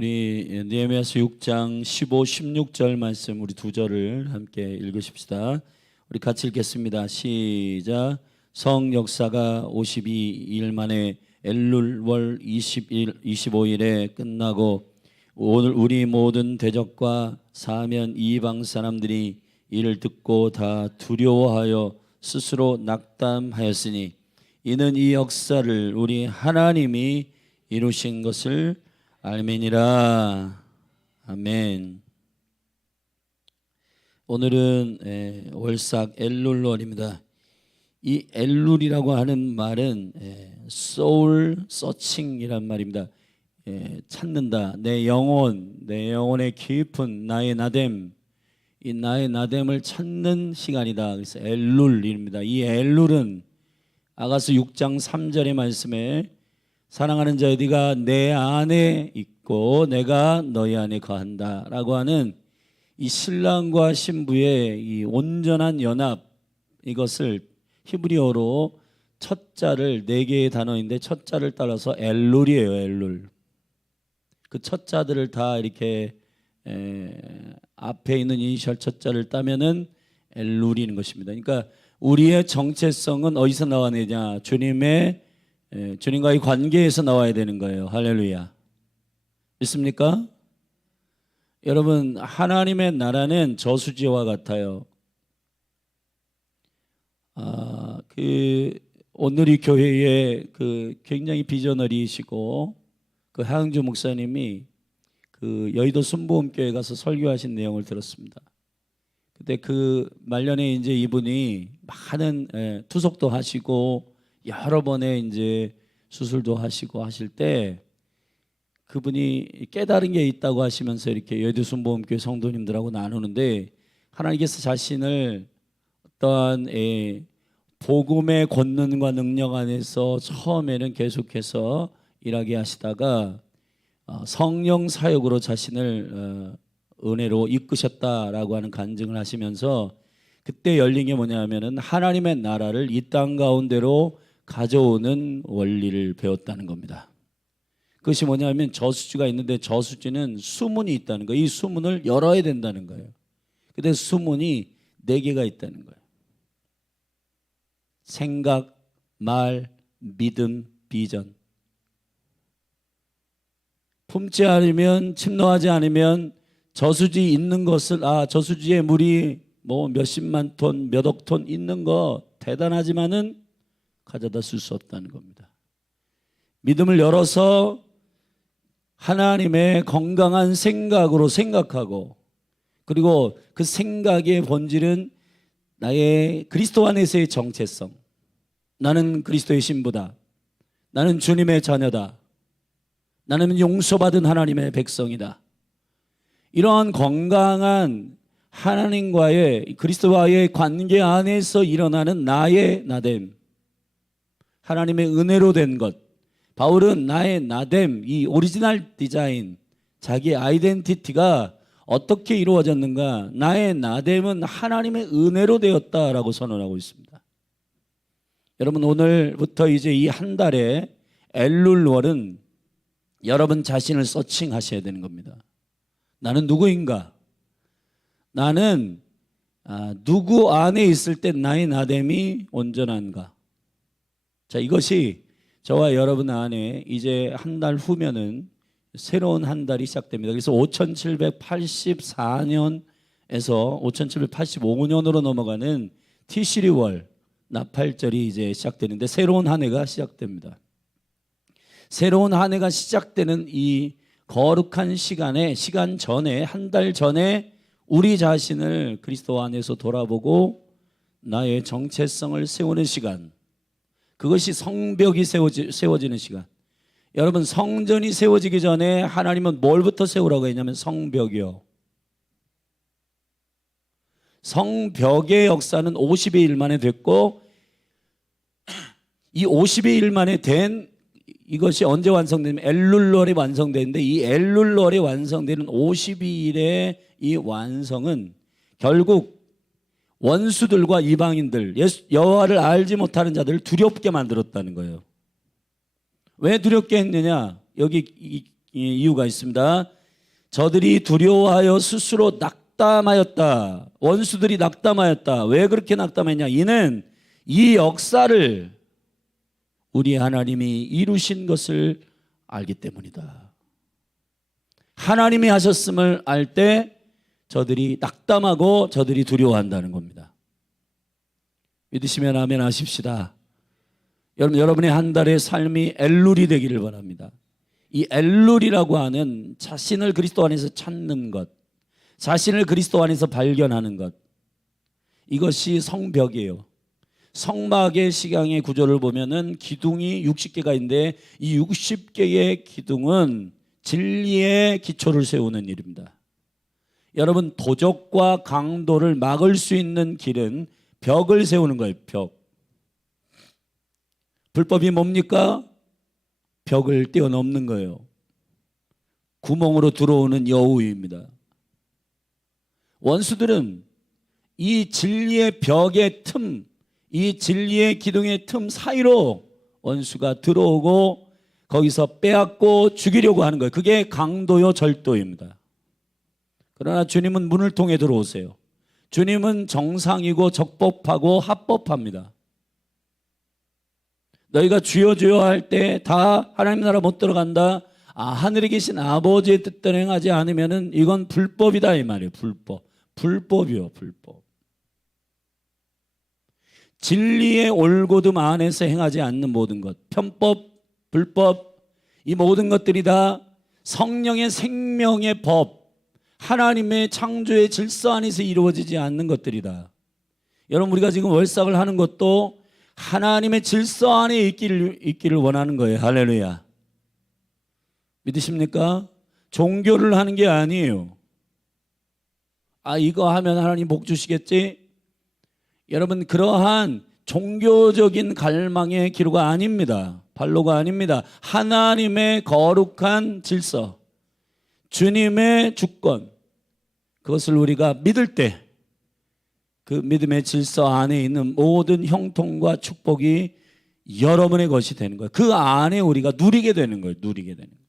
우리 느헤미야서 6장 15, 16절 말씀 우리 두 절을 함께 읽으십시다. 우리 같이 읽겠습니다. 시작. 성 역사가 52일 만에 엘룰 월 25일에 끝나고 오늘 우리 모든 대적과 사면 이방 사람들이 이를 듣고 다 두려워하여 스스로 낙담하였으니 이는 이 역사를 우리 하나님이 이루신 것을 알매니라. 아멘. 오늘은 월삭 엘룰월입니다. 이 엘룰이라고 하는 말은 soul searching이란 말입니다. 찾는다. 내 영혼의 깊은 나의 나뎀, 이 나의 나뎀을 찾는 시간이다. 그래서 엘룰입니다. 이 엘룰은 아가서 6장 3절의 말씀에 사랑하는 자들아 내 안에 있고 내가 너희 안에 거한다 라고 하는 이 신랑과 신부의 이 온전한 연합, 이것을 히브리어로 첫 자를 4개의 단어인데 첫 자를 따라서 엘룰이에요. 엘룰. 그 첫 자들을 다 이렇게 앞에 있는 이니셜 첫 자를 따면은 엘룰이는 것입니다. 그러니까 우리의 정체성은 어디서 나와내냐? 주님과의 관계에서 나와야 되는 거예요. 할렐루야. 믿습니까? 여러분, 하나님의 나라는 저수지와 같아요. 오늘이 교회에 굉장히 비저너리이시고 그 하영주 목사님이 여의도 순복음교회 가서 설교하신 내용을 들었습니다. 근데 말년에 이제 이분이 많은 투석도 하시고 여러 번의 이제 수술도 하시고 하실 때 그분이 깨달은 게 있다고 하시면서 이렇게 여의도 순복음교회 성도님들하고 나누는데 하나님께서 자신을 어떠한 복음의 권능과 능력 안에서 처음에는 계속해서 일하게 하시다가 성령 사역으로 자신을 은혜로 이끄셨다라고 하는 간증을 하시면서 그때 열린 게 뭐냐면은 하나님의 나라를 이 땅 가운데로 가져오는 원리를 배웠다는 겁니다. 그것이 뭐냐면 저수지가 있는데 저수지는 수문이 있다는 거예요. 이 수문을 열어야 된다는 거예요. 근데 수문이 4개가 있다는 거예요. 생각, 말, 믿음, 비전. 품지 않으면, 침노하지 않으면 저수지 있는 것을 저수지에 물이 뭐 몇십만 톤, 몇억 톤 있는 거 대단하지만은 가져다 쓸 수 없다는 겁니다. 믿음을 열어서 하나님의 건강한 생각으로 생각하고, 그리고 그 생각의 본질은 나의 그리스도 안에서의 정체성. 나는 그리스도의 신부다. 나는 주님의 자녀다. 나는 용서받은 하나님의 백성이다. 이러한 건강한 하나님과의 그리스도와의 관계 안에서 일어나는 나의 나뎀, 하나님의 은혜로 된 것. 바울은 나의 나뎀, 이 오리지널 디자인, 자기의 아이덴티티가 어떻게 이루어졌는가? 나의 나뎀은 하나님의 은혜로 되었다라고 선언하고 있습니다. 여러분, 오늘부터 이제 이 한 달에 엘룰월은 여러분 자신을 서칭하셔야 되는 겁니다. 나는 누구인가? 나는 누구 안에 있을 때 나의 나뎀이 온전한가? 자, 이것이 저와 여러분 안에 이제 한 달 후면은 새로운 한 달이 시작됩니다. 그래서 5784년에서 5785년으로 넘어가는 티시리월 나팔절이 이제 시작되는데 새로운 한 해가 시작됩니다. 새로운 한 해가 시작되는 이 거룩한 시간 전에, 한 달 전에 우리 자신을 그리스도 안에서 돌아보고 나의 정체성을 세우는 시간, 그것이 성벽이 세워지는 시간. 여러분, 성전이 세워지기 전에 하나님은 뭘부터 세우라고 했냐면 성벽이요. 성벽의 역사는 50의 일 만에 됐고, 이 50의 일 만에 된 이것이 언제 완성되냐면 엘룰월이 완성되는데, 이 엘룰월이 완성되는 52일의 이 완성은 결국 원수들과 이방인들, 여호와를 알지 못하는 자들을 두렵게 만들었다는 거예요. 왜 두렵게 했느냐? 여기 이유가 있습니다. 저들이 두려워하여 스스로 낙담하였다. 원수들이 낙담하였다. 왜 그렇게 낙담했냐? 이는 이 역사를 우리 하나님이 이루신 것을 알기 때문이다. 하나님이 하셨음을 알 때 저들이 낙담하고 저들이 두려워한다는 겁니다. 믿으시면 아멘 하십시다. 여러분의 한 달의 삶이 엘룰이 되기를 바랍니다. 이 엘룰이라고 하는 자신을 그리스도 안에서 찾는 것, 자신을 그리스도 안에서 발견하는 것, 이것이 성벽이에요. 성막의 시강의 구조를 보면은 기둥이 60개가 있는데 이 60개의 기둥은 진리의 기초를 세우는 일입니다. 여러분, 도적과 강도를 막을 수 있는 길은 벽을 세우는 거예요. 벽. 불법이 뭡니까? 벽을 뛰어넘는 거예요. 구멍으로 들어오는 여우입니다. 원수들은 이 진리의 벽의 틈, 이 진리의 기둥의 틈 사이로 원수가 들어오고 거기서 빼앗고 죽이려고 하는 거예요. 그게 강도요 절도입니다. 그러나 주님은 문을 통해 들어오세요. 주님은 정상이고 적법하고 합법합니다. 너희가 주여 주여 할 때 다 하나님 나라 못 들어간다. 하늘에 계신 아버지의 뜻대로 행하지 않으면은 이건 불법이다 이 말이에요. 불법이요, 불법. 진리의 올곧음 안에서 행하지 않는 모든 것, 편법, 불법, 이 모든 것들이 다 성령의 생명의 법, 하나님의 창조의 질서 안에서 이루어지지 않는 것들이다. 여러분, 우리가 지금 월삭을 하는 것도 하나님의 질서 안에 있기를 원하는 거예요. 할렐루야. 믿으십니까? 종교를 하는 게 아니에요. 이거 하면 하나님 복 주시겠지? 여러분, 그러한 종교적인 갈망의 기로가 아닙니다. 발로가 아닙니다. 하나님의 거룩한 질서, 주님의 주권, 그것을 우리가 믿을 때 그 믿음의 질서 안에 있는 모든 형통과 축복이 여러분의 것이 되는 거예요. 그 안에 우리가 누리게 되는 거예요. 누리게 되는 거예요.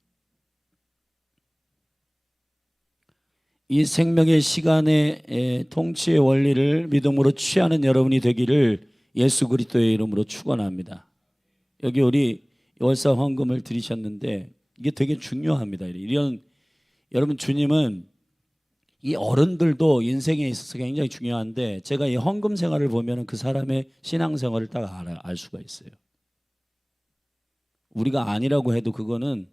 이 생명의 시간의 통치의 원리를 믿음으로 취하는 여러분이 되기를 예수 그리스도의 이름으로 축원합니다. 여기 우리 월사 헌금을 드리셨는데 이게 되게 중요합니다. 여러분, 주님은 이 어른들도 인생에 있어서 굉장히 중요한데 제가 이 헌금 생활을 보면 그 사람의 신앙 생활을 딱 알 수가 있어요. 우리가 아니라고 해도 그건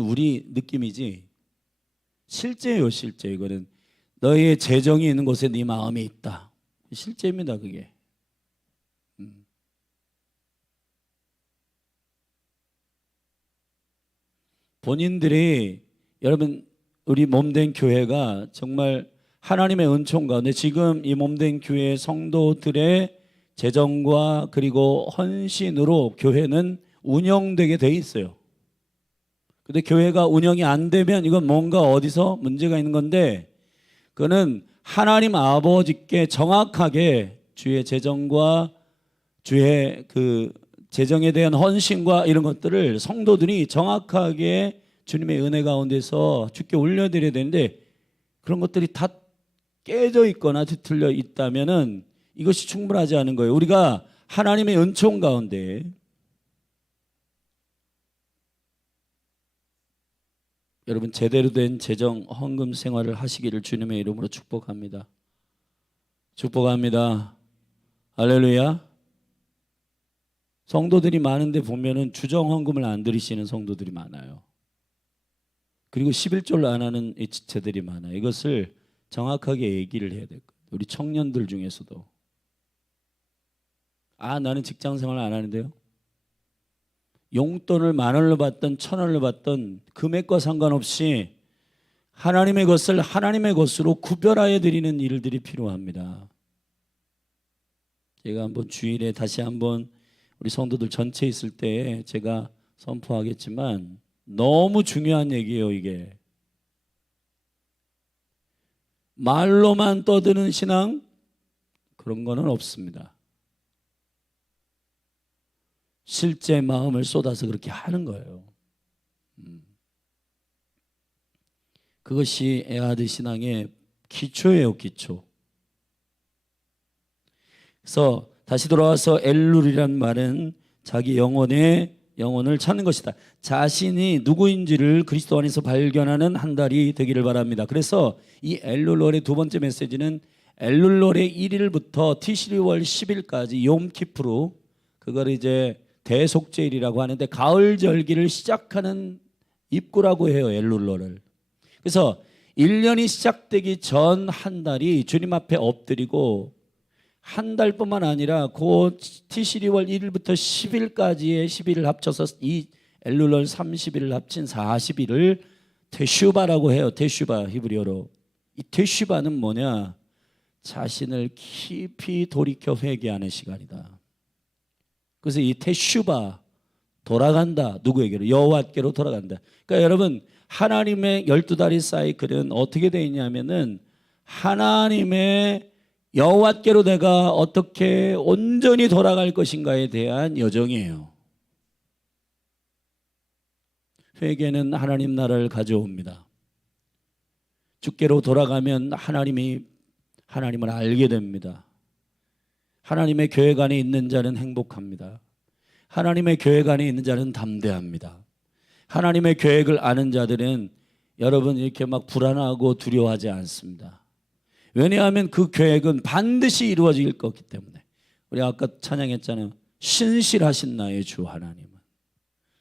우리 느낌이지 실제예요. 실제. 이거는 너희의 재정이 있는 곳에 네 마음이 있다. 실제입니다. 그게. 본인들이, 여러분, 우리 몸된 교회가 정말 하나님의 은총 가운데 지금 이 몸된 교회 성도들의 재정과 그리고 헌신으로 교회는 운영되게 돼 있어요. 근데 교회가 운영이 안 되면 이건 뭔가 어디서 문제가 있는 건데, 그거는 하나님 아버지께 정확하게 주의 재정과 주의 그 재정에 대한 헌신과 이런 것들을 성도들이 정확하게 주님의 은혜 가운데서 주께 올려드려야 되는데, 그런 것들이 다 깨져 있거나 뒤틀려 있다면은 이것이 충분하지 않은 거예요. 우리가 하나님의 은총 가운데 여러분 제대로 된 재정 헌금 생활을 하시기를 주님의 이름으로 축복합니다. 축복합니다. 할렐루야. 성도들이 많은데 보면은 주정 헌금을 안 드리시는 성도들이 많아요. 그리고 11조를 안 하는 지체들이 많아요. 이것을 정확하게 얘기를 해야 될 거예요. 우리 청년들 중에서도 나는 직장 생활 안 하는데요. 용돈을 10,000원을 받던 1,000원을 받던 금액과 상관없이 하나님의 것을 하나님의 것으로 구별하여 드리는 일들이 필요합니다. 제가 한번 주일에 다시 한번 우리 성도들 전체 있을 때 제가 선포하겠지만 너무 중요한 얘기예요. 이게 말로만 떠드는 신앙 그런 거는 없습니다. 실제 마음을 쏟아서 그렇게 하는 거예요. 그것이 에하드 신앙의 기초예요, 기초. 그래서 다시 돌아와서 엘룰이란 말은 자기 영혼을 찾는 것이다. 자신이 누구인지를 그리스도 안에서 발견하는 한 달이 되기를 바랍니다. 그래서 이 엘룰월의 두 번째 메시지는 엘룰월의 1일부터 티시리월 10일까지 욤키프루, 그걸 이제 대속죄일이라고 하는데 가을 절기를 시작하는 입구라고 해요, 엘룰월을. 그래서 1년이 시작되기 전 한 달이 주님 앞에 엎드리고, 한 달뿐만 아니라 그 티시리월 1일부터 10일까지의 10일을 합쳐서 이 엘룰월 30일을 합친 40일을 테슈바라고 해요. 테슈바, 히브리어로. 이 테슈바는 뭐냐? 자신을 깊이 돌이켜 회개하는 시간이다. 그래서 이 테슈바, 돌아간다. 누구에게로? 여호와께로 돌아간다. 그러니까 여러분, 하나님의 12달의 사이클은 어떻게 되어 있냐면은 하나님의 여호와께로 내가 어떻게 온전히 돌아갈 것인가에 대한 여정이에요. 회개는 하나님 나라를 가져옵니다. 주께로 돌아가면 하나님을 알게 됩니다. 하나님의 계획 안에 있는 자는 행복합니다. 하나님의 계획 안에 있는 자는 담대합니다. 하나님의 계획을 아는 자들은 여러분 이렇게 막 불안하고 두려워하지 않습니다. 왜냐하면 그 계획은 반드시 이루어질 거기 때문에. 우리 아까 찬양했잖아요. 신실하신 나의 주 하나님은.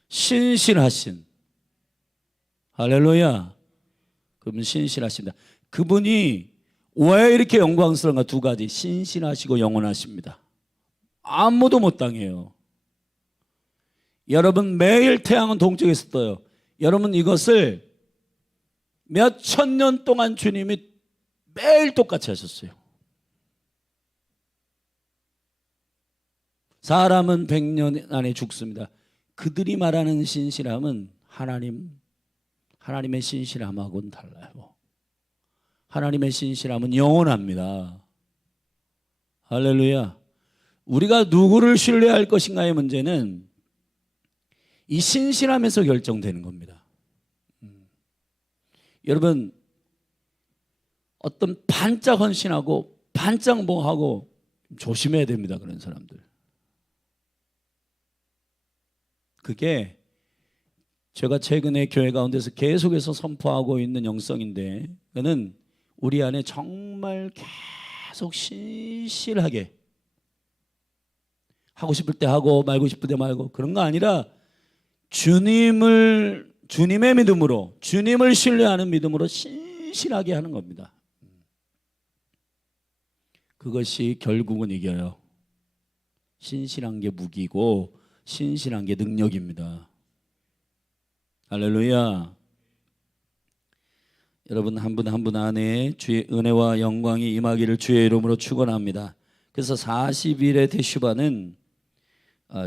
신실하신. 할렐루야. 그분 신실하십니다. 그분이 왜 이렇게 영광스러운가? 두 가지. 신실하시고 영원하십니다. 아무도 못 당해요. 여러분 매일 태양은 동쪽에서 떠요. 여러분 이것을 몇 천 년 동안 주님이 매일 똑같이 하셨어요. 사람은 100년 안에 죽습니다. 그들이 말하는 신실함은 하나님의 신실함하고는 달라요. 하나님의 신실함은 영원합니다. 할렐루야. 우리가 누구를 신뢰할 것인가의 문제는 이 신실함에서 결정되는 겁니다. 여러분 어떤 반짝 헌신하고 반짝 뭐하고 조심해야 됩니다. 그런 사람들. 그게 제가 최근에 교회 가운데서 계속해서 선포하고 있는 영성인데, 그는 우리 안에 정말 계속 신실하게 하고 싶을 때 하고 말고 싶을 때 말고 그런 거 아니라 주님의 믿음으로, 주님을 신뢰하는 믿음으로 신실하게 하는 겁니다. 그것이 결국은 이겨요. 신실한 게 무기고 신실한 게 능력입니다. 할렐루야. 여러분 한 분 한 분 안에 주의 은혜와 영광이 임하기를 주의 이름으로 축원합니다. 그래서 40일의 테슈바는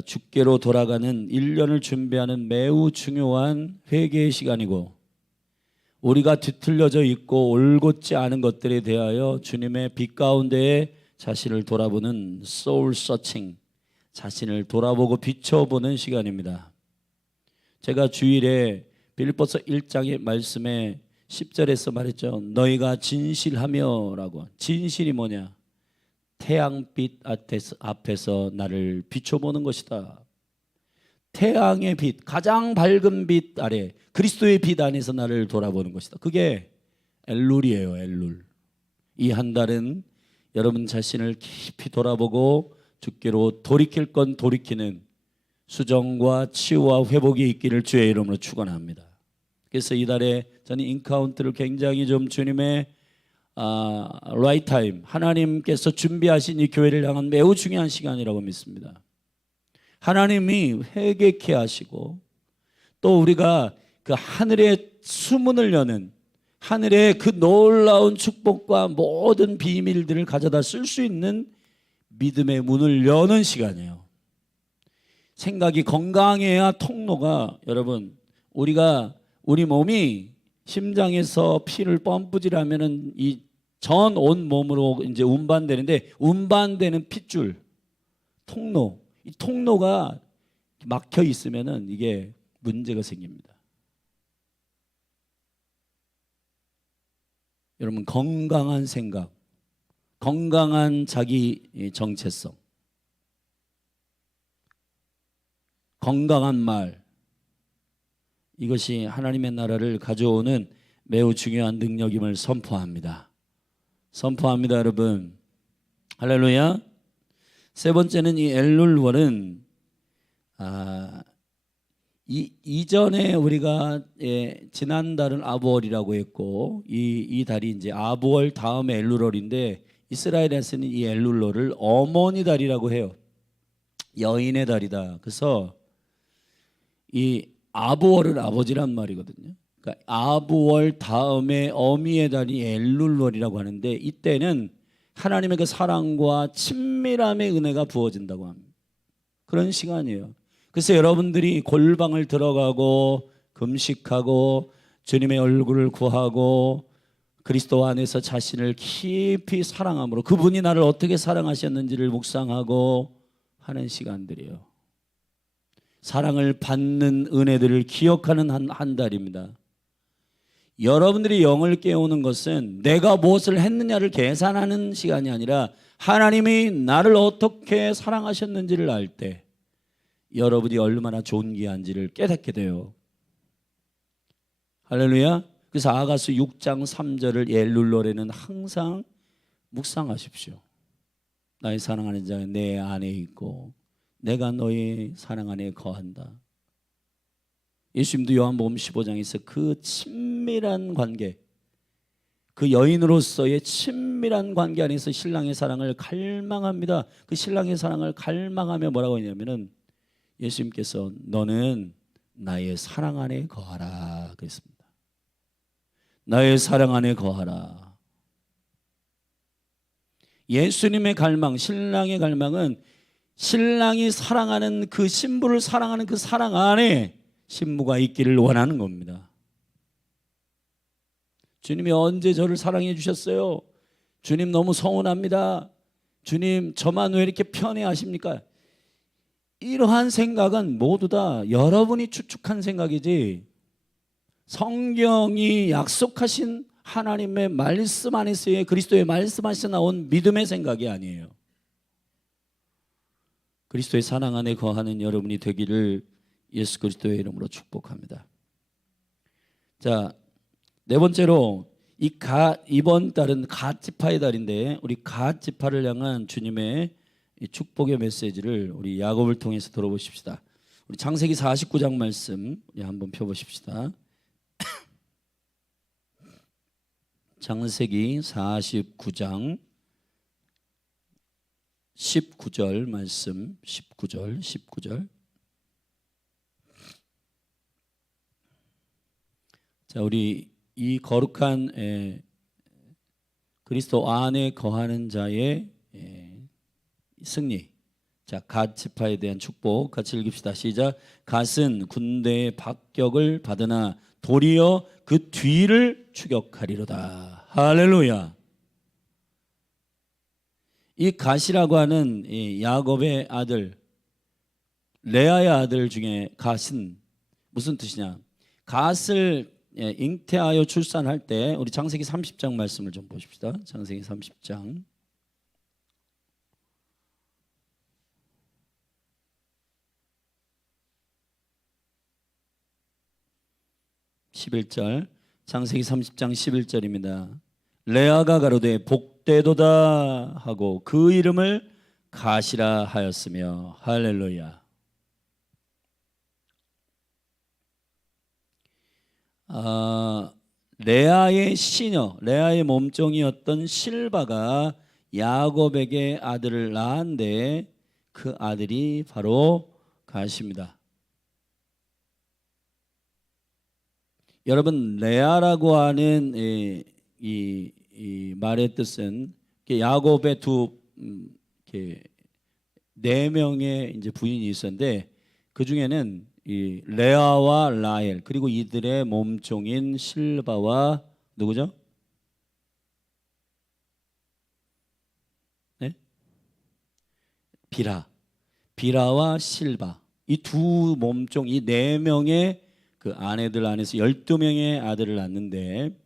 주께로 돌아가는 1년을 준비하는 매우 중요한 회개의 시간이고, 우리가 뒤틀려져 있고 올곧지 않은 것들에 대하여 주님의 빛 가운데에 자신을 돌아보는 soul searching, 자신을 돌아보고 비춰보는 시간입니다. 제가 주일에 빌립보서 1장의 말씀에 10절에서 말했죠. 너희가 진실하며 라고. 진실이 뭐냐? 태양빛 앞에서 나를 비춰보는 것이다. 태양의 빛, 가장 밝은 빛 아래, 그리스도의 빛 안에서 나를 돌아보는 것이다. 그게 엘룰이에요. 엘룰. 이 한 달은 여러분 자신을 깊이 돌아보고 주께로 돌이킬 건 돌이키는 수정과 치유와 회복이 있기를 주의 이름으로 축원합니다. 그래서 이달에 저는 인카운트를 굉장히 좀 주님의 라이트 타임, 하나님께서 준비하신 이 교회를 향한 매우 중요한 시간이라고 믿습니다. 하나님이 회개케 하시고, 또 우리가 그 하늘의 수문을 여는, 하늘의 그 놀라운 축복과 모든 비밀들을 가져다 쓸 수 있는 믿음의 문을 여는 시간이에요. 생각이 건강해야 통로가, 여러분 우리 몸이 심장에서 피를 펌프질하면은 이 전 온 몸으로 이제 운반되는데, 운반되는 핏줄, 통로, 이 통로가 막혀 있으면은 이게 문제가 생깁니다. 여러분, 건강한 생각, 건강한 자기 정체성, 건강한 말, 이것이 하나님의 나라를 가져오는 매우 중요한 능력임을 선포합니다. 선포합니다, 여러분. 할렐루야. 세 번째는 이 엘룰월은 이전에 우리가 지난달은 아부월이라고 했고 이 달이 이제 아부월 다음에 엘룰월인데 이스라엘에서는 이 엘룰월을 어머니 달이라고 해요. 여인의 달이다. 그래서 이 아부월은 아버지란 말이거든요. 그러니까 아부월 다음에 어미의 달이 엘룰월이라고 하는데 이때는 하나님의 그 사랑과 친밀함의 은혜가 부어진다고 합니다. 그런 시간이에요. 그래서 여러분들이 골방을 들어가고 금식하고 주님의 얼굴을 구하고 그리스도 안에서 자신을 깊이 사랑함으로 그분이 나를 어떻게 사랑하셨는지를 묵상하고 하는 시간들이에요. 사랑을 받는 은혜들을 기억하는 한 달입니다. 여러분들이 영을 깨우는 것은 내가 무엇을 했느냐를 계산하는 시간이 아니라 하나님이 나를 어떻게 사랑하셨는지를 알 때 여러분이 얼마나 존귀한지를 깨닫게 돼요. 할렐루야. 그래서 아가서 6장 3절을 엘룰월에는 항상 묵상하십시오. 나의 사랑하는 자가 내 안에 있고 내가 너의 사랑 안에 거한다. 예수님도 요한복음 15장에서 그 친밀한 관계, 그 여인으로서의 친밀한 관계 안에서 신랑의 사랑을 갈망합니다. 그 신랑의 사랑을 갈망하며 뭐라고 했냐면은 예수님께서 너는 나의 사랑 안에 거하라 그랬습니다. 나의 사랑 안에 거하라. 예수님의 갈망, 신랑의 갈망은 신랑이 사랑하는 그 신부를 사랑하는 그 사랑 안에 신부가 있기를 원하는 겁니다. 주님이 언제 저를 사랑해 주셨어요? 주님 너무 서운합니다. 주님 저만 왜 이렇게 편애하십니까? 이러한 생각은 모두 다 여러분이 추측한 생각이지 성경이 약속하신 하나님의 말씀 안에서의 그리스도의 말씀 안에서 나온 믿음의 생각이 아니에요. 그리스도의 사랑 안에 거하는 여러분이 되기를 예수 그리스도의 이름으로 축복합니다. 자, 네 번째로 이번 달은 갓 지파의 달인데 우리 갓 지파를 향한 주님의 이 축복의 메시지를 우리 야곱을 통해서 들어보십시다. 우리 창세기 49장 말씀 우리 한번 펴보십시다. 창세기 49장 19절 말씀 19절 자, 우리 이 거룩한 그리스도 안에 거하는 자의 승리. 자, 갓 지파에 대한 축복 같이 읽읍시다. 시작. 갓은 군대의 박격을 받으나 도리어 그 뒤를 추격하리로다. 할렐루야. 이 갓이라고 하는 이 야곱의 아들, 레아의 아들 중에 갓은 무슨 뜻이냐? 갓을 잉태하여 출산할 때 우리 창세기 30장 말씀을 좀 보십시다. 창세기 30장 11절, 창세기 30장 11절입니다. 레아가 가로되 복되도다 하고 그 이름을 갓이라 하였으며. 할렐루야. 레아의 시녀, 레아의 몸종이었던 실바가 야곱에게 아들을 낳았는데 그 아들이 바로 갓입니다. 여러분, 레아라고 하는 이 말의 뜻은 야곱의 네 명의 이제 부인이 있었는데 그 중에는 이 레아와 라헬 그리고 이들의 몸종인 실바와 누구죠? 네? 비라와 실바 이 두 몸종 이 네 명의 그 아내들 안에서 12명의 아들을 낳는데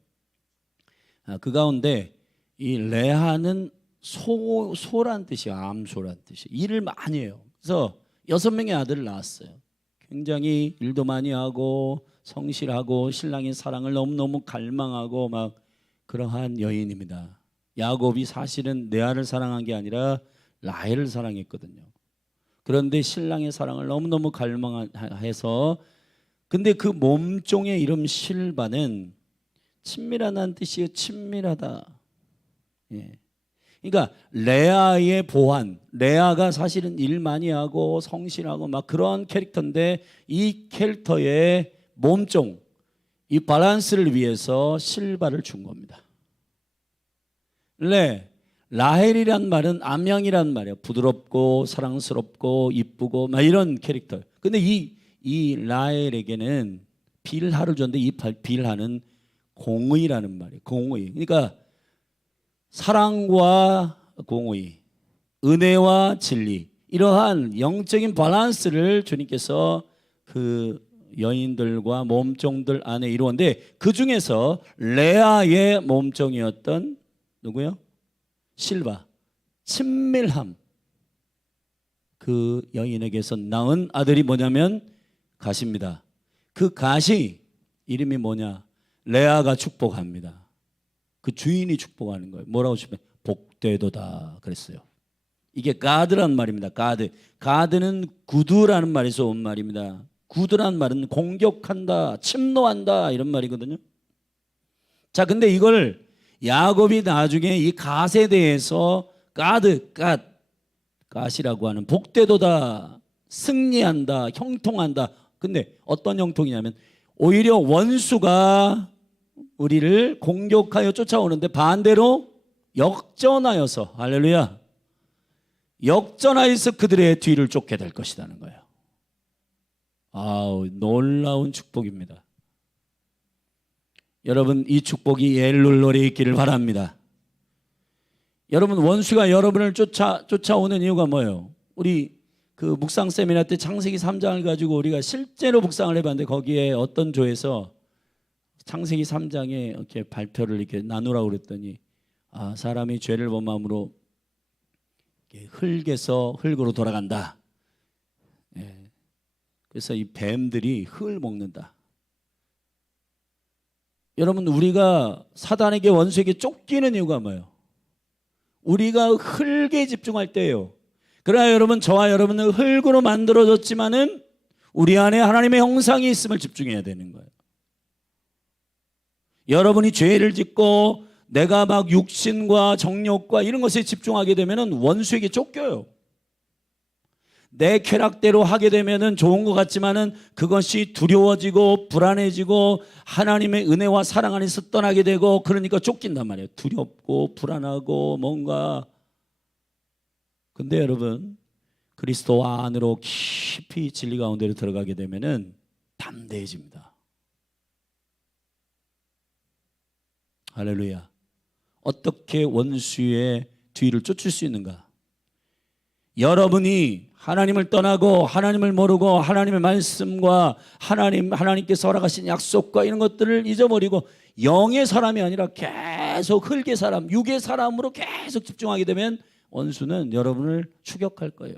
그 가운데 이 레아는 소란 뜻이에요. 암소란 뜻이. 일을 많이 해요. 그래서 6명의 아들을 낳았어요. 굉장히 일도 많이 하고 성실하고 신랑의 사랑을 너무너무 갈망하고 막 그러한 여인입니다. 야곱이 사실은 레아를 사랑한 게 아니라 라헬을 사랑했거든요. 그런데 신랑의 사랑을 너무너무 갈망해서, 근데 그 몸종의 이름 실바는 친밀하다는 뜻이에요. 친밀하다. 예. 그러니까 레아의 보완, 레아가 사실은 일 많이 하고 성실하고 막 그런 캐릭터인데, 이 캐릭터의 몸종, 이 밸런스를 위해서 실바를 준 겁니다. 라헬이란 말은 암양이란 말이에요. 부드럽고 사랑스럽고 이쁘고 막 이런 캐릭터. 근데 이 라헬에게는 빌하를 줬는데, 이 빌하는 공의라는 말이에요. 공의. 그러니까 사랑과 공의, 은혜와 진리, 이러한 영적인 밸런스를 주님께서 그 여인들과 몸종들 안에 이루었는데, 그 중에서 레아의 몸종이었던 누구요? 실바, 친밀함. 그 여인에게서 낳은 아들이 뭐냐면 갓입니다. 그 갓이 이름이 뭐냐? 레아가 축복합니다. 그 주인이 축복하는 거예요. 뭐라고 싶어요? 복되도다 그랬어요. 이게 가드란 말입니다. 가드는 구두라는 말에서 온 말입니다. 구두란 말은 공격한다, 침노한다 이런 말이거든요. 자, 근데 이걸 야곱이 나중에 이 갓에 대해서 갓이라고 하는, 복되도다, 승리한다, 형통한다. 근데 어떤 형통이냐면 오히려 원수가 우리를 공격하여 쫓아오는데 반대로 역전하여서, 할렐루야, 역전하여서 그들의 뒤를 쫓게 될 것이라는 거예요. 아우, 놀라운 축복입니다. 여러분, 이 축복이 엘룰롤에 있기를 바랍니다. 여러분, 원수가 여러분을 쫓아오는 이유가 뭐예요? 우리 그 묵상 세미나 때 창세기 3장을 가지고 우리가 실제로 묵상을 해봤는데, 거기에 어떤 조에서 창세기 3장에 이렇게 발표를 이렇게 나누라고 그랬더니, 사람이 죄를 범함으로 흙에서 흙으로 돌아간다. 예. 그래서 이 뱀들이 흙을 먹는다. 여러분, 우리가 사단에게, 원수에게 쫓기는 이유가 뭐예요? 우리가 흙에 집중할 때예요. 그러나 여러분, 저와 여러분은 흙으로 만들어졌지만은 우리 안에 하나님의 형상이 있음을 집중해야 되는 거예요. 여러분이 죄를 짓고 내가 막 육신과 정욕과 이런 것에 집중하게 되면은 원수에게 쫓겨요. 내 쾌락대로 하게 되면은 좋은 것 같지만은 그것이 두려워지고 불안해지고 하나님의 은혜와 사랑 안에서 떠나게 되고, 그러니까 쫓긴단 말이에요. 두렵고 불안하고 뭔가. 근데 여러분, 그리스도 안으로 깊이 진리 가운데로 들어가게 되면은 담대해집니다. 할렐루야. 어떻게 원수의 뒤를 쫓을 수 있는가? 여러분이 하나님을 떠나고 하나님을 모르고 하나님의 말씀과 하나님께서 허락하신 약속과 이런 것들을 잊어버리고 영의 사람이 아니라 계속 흙의 사람, 육의 사람으로 계속 집중하게 되면 원수는 여러분을 추격할 거예요.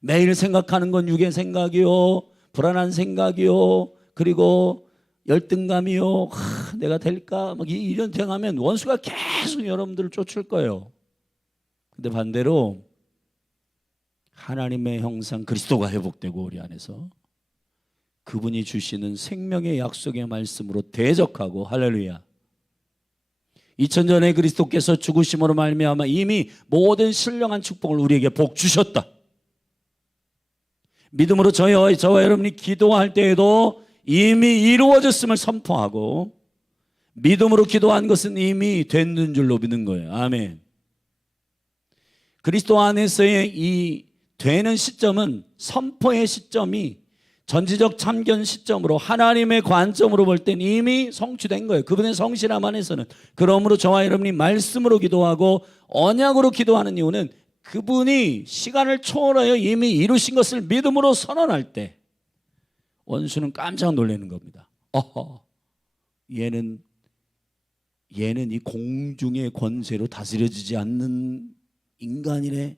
매일 생각하는 건 육의 생각이요, 불안한 생각이요, 그리고 열등감이요, 내가 될까? 막 이런 생각하면 원수가 계속 여러분들을 쫓을 거예요. 근데 반대로 하나님의 형상 그리스도가 회복되고 우리 안에서 그분이 주시는 생명의 약속의 말씀으로 대적하고, 할렐루야, 2000전에 그리스도께서 죽으심으로 말미암아 이미 모든 신령한 축복을 우리에게 복 주셨다. 믿음으로 저와 여러분이 기도할 때에도 이미 이루어졌음을 선포하고, 믿음으로 기도한 것은 이미 된 줄로 믿는 거예요. 아멘. 그리스도 안에서의 이 되는 시점은, 선포의 시점이 전지적 참견 시점으로 하나님의 관점으로 볼 땐 이미 성취된 거예요. 그분의 성실함 안에서는. 그러므로 저와 여러분이 말씀으로 기도하고 언약으로 기도하는 이유는 그분이 시간을 초월하여 이미 이루신 것을 믿음으로 선언할 때 원수는 깜짝 놀라는 겁니다. 얘는 얘는 이 공중의 권세로 다스려지지 않는 인간이네.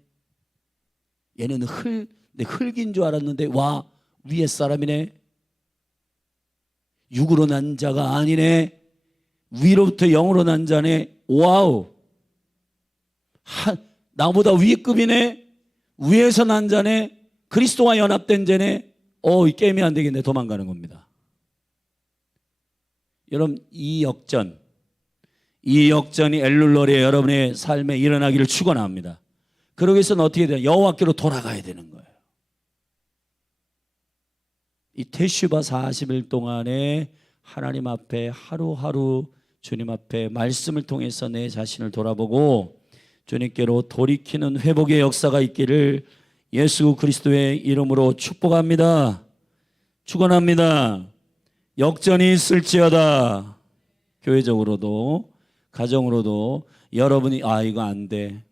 얘는 흙인 줄 알았는데 와, 위에 사람이네. 육으로 난 자가 아니네. 위로부터 영으로 난 자네. 와우, 나보다 위급이네. 위에서 난 자네. 그리스도와 연합된 자네. 이 게임이 안 되겠네. 도망가는 겁니다. 여러분, 이 역전이 엘룰롤에 여러분의 삶에 일어나기를 축원합니다. 그러기 위해서는 어떻게 돼요? 여호와께로 돌아가야 되는 거예요. 이 테슈바 40일 동안에 하나님 앞에 하루하루 주님 앞에 말씀을 통해서 내 자신을 돌아보고 주님께로 돌이키는 회복의 역사가 있기를 예수 그리스도의 이름으로 축복합니다. 축원합니다. 역전이 있을지어다. 교회적으로도 가정으로도 여러분이 이거 안 돼,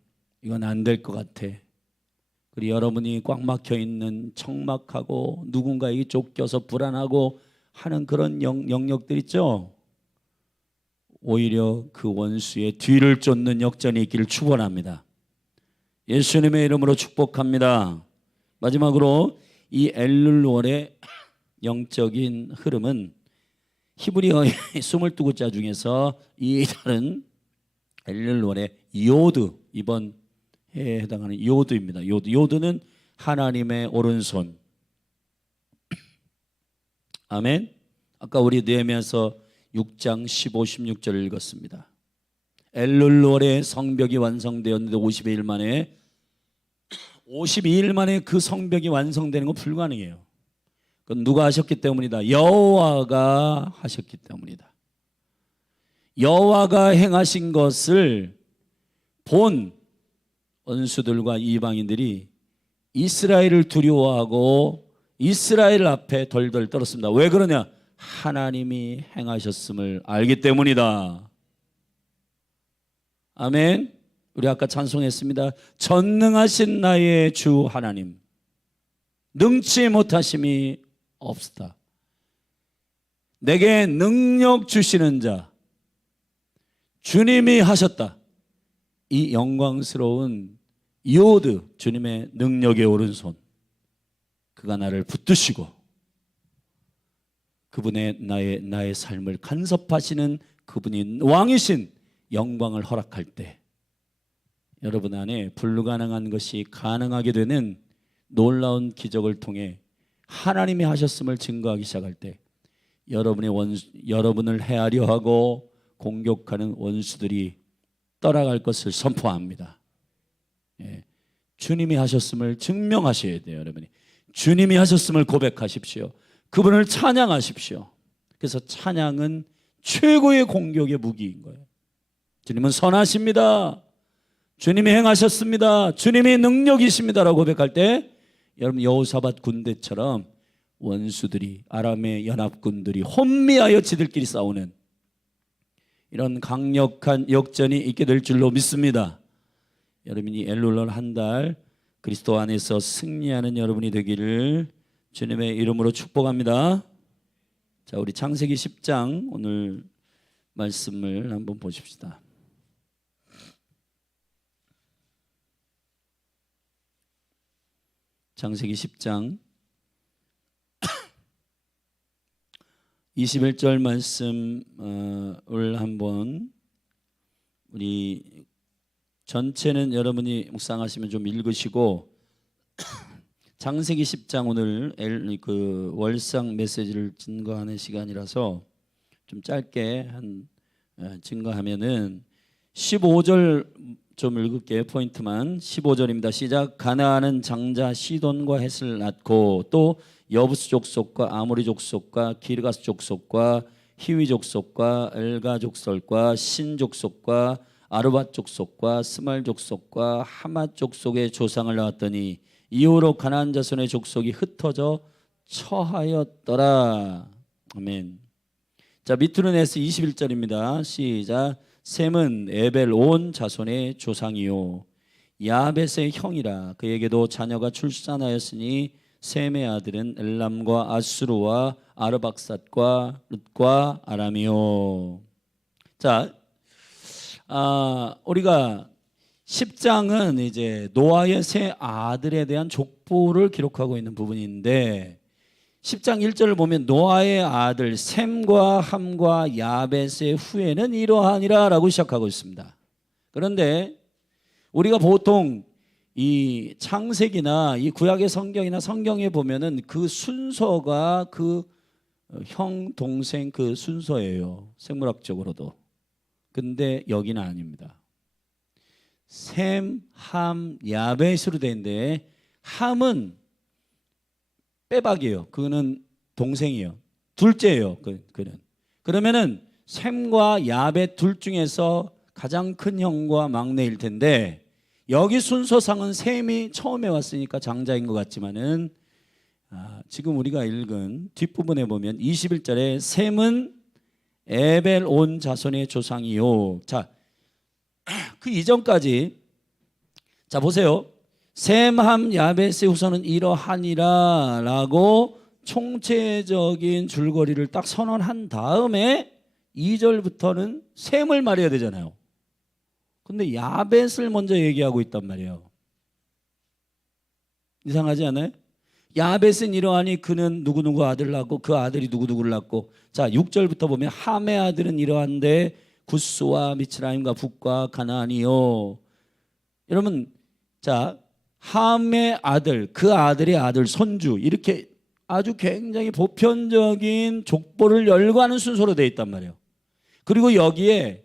이건 안 될 것 같아, 그리고 여러분이 꽉 막혀 있는 청막하고 누군가에게 쫓겨서 불안하고 하는 그런 영역들 있죠. 오히려 그 원수의 뒤를 쫓는 역전이 있기를 축원합니다. 예수님의 이름으로 축복합니다. 마지막으로 이 엘룰월의 영적인 흐름은 히브리어의 22자 중에서 이 다른 엘룰월의 요드, 이번 해에 해당하는 요드입니다. 요드는 하나님의 오른손. 아멘. 아까 우리 느헤미야서 6장 15, 16절을 읽었습니다. 엘룰월의 성벽이 완성되었는데 52일 만에 그 성벽이 완성되는 건 불가능해요. 그건 누가 하셨기 때문이다? 여호와가 하셨기 때문이다. 여호와가 행하신 것을 본 원수들과 이방인들이 이스라엘을 두려워하고 이스라엘 앞에 덜덜 떨었습니다. 왜 그러냐? 하나님이 행하셨음을 알기 때문이다. 아멘. 우리 아까 찬송했습니다. 전능하신 나의 주 하나님, 능치 못하심이 없다. 내게 능력 주시는 자 주님이 하셨다. 이 영광스러운 요드, 주님의 능력의 오른손, 그가 나를 붙드시고 그분의 나의 삶을 간섭하시는 그분이 왕이신 영광을 허락할 때 여러분 안에 불가능한 것이 가능하게 되는 놀라운 기적을 통해 하나님이 하셨음을 증거하기 시작할 때 여러분을 해하려 하고 공격하는 원수들이 떠나갈 것을 선포합니다. 주님이 하셨음을 증명하셔야 돼요. 여러분이 주님이 하셨음을 고백하십시오. 그분을 찬양하십시오. 그래서 찬양은 최고의 공격의 무기인 거예요. 주님은 선하십니다. 주님이 행하셨습니다. 주님이 능력이십니다라고 고백할 때 여러분 여호사밧 군대처럼 원수들이, 아람의 연합군들이 혼미하여 지들끼리 싸우는 이런 강력한 역전이 있게 될 줄로 믿습니다. 여러분이 엘룰월 한 달 그리스도 안에서 승리하는 여러분이 되기를 주님의 이름으로 축복합니다. 자, 우리 창세기 10장 오늘 말씀을 한번 보십시다. 창세기 10장 21절 말씀을 한번 우리 전체는 여러분이 묵상하시면 좀 읽으시고 창세기 10장 오늘 그 월상 메시지를 증거하는 시간이라서 좀 짧게 증거하면은 15절 좀 읽을게요. 포인트만 15절입니다. 시작. 가나안은 장자 시돈과 헷을 낳고 또 여부스 족속과 아모리 족속과 기르가스 족속과 히위 족속과 엘가 족속과 신 족속과 아르밧 족속과 스말 족속과 하맛 족속의 조상을 낳았더니 이후로 가나안 자손의 족속이 흩어져 처하였더라. 아멘. 자, 밑으로 내서 21절입니다. 시작. 셈은 에벨 온 자손의 조상이요 야벳의 형이라. 그에게도 자녀가 출산하였으니 셈의 아들은 엘람과 아수르와 아르박삿과 룻과 아람이요. 자, 우리가 10장은 이제 노아의 세 아들에 대한 족보를 기록하고 있는 부분인데 10장 1절을 보면 노아의 아들 셈과 함과 야벳의 후예는 이러하니라 라고 시작하고 있습니다. 그런데 우리가 보통 이 창세기나 이 구약의 성경이나 성경에 보면은 그 순서가 그 형, 동생 그 순서예요. 생물학적으로도. 근데 여기는 아닙니다. 셈, 함, 야벳으로 되는데 함은 빼박이에요. 그는 동생이에요. 둘째예요. 그는. 그러면은 셈과 야벳 둘 중에서 가장 큰 형과 막내일 텐데 여기 순서상은 셈이 처음에 왔으니까 장자인 것 같지만은 지금 우리가 읽은 뒷부분에 보면 21절에 셈은 에벨 온 자손의 조상이요. 자, 그 이전까지 자 보세요. 셈, 함, 야벳의 후손은 이러하니라 라고 총체적인 줄거리를 딱 선언한 다음에 2절부터는 셈을 말해야 되잖아요. 근데 야벳을 먼저 얘기하고 있단 말이에요. 이상하지 않아요? 야벳은 이러하니 그는 누구누구 아들을 낳고 그 아들이 누구누구를 낳고 자 6절부터 보면 함의 아들은 이러한데 구스와 미츠라임과 북과 가나안이요. 여러분 자 함의 아들 그 아들의 아들 손주 이렇게 아주 굉장히 보편적인 족보를 열거하는 순서로 되어 있단 말이에요. 그리고 여기에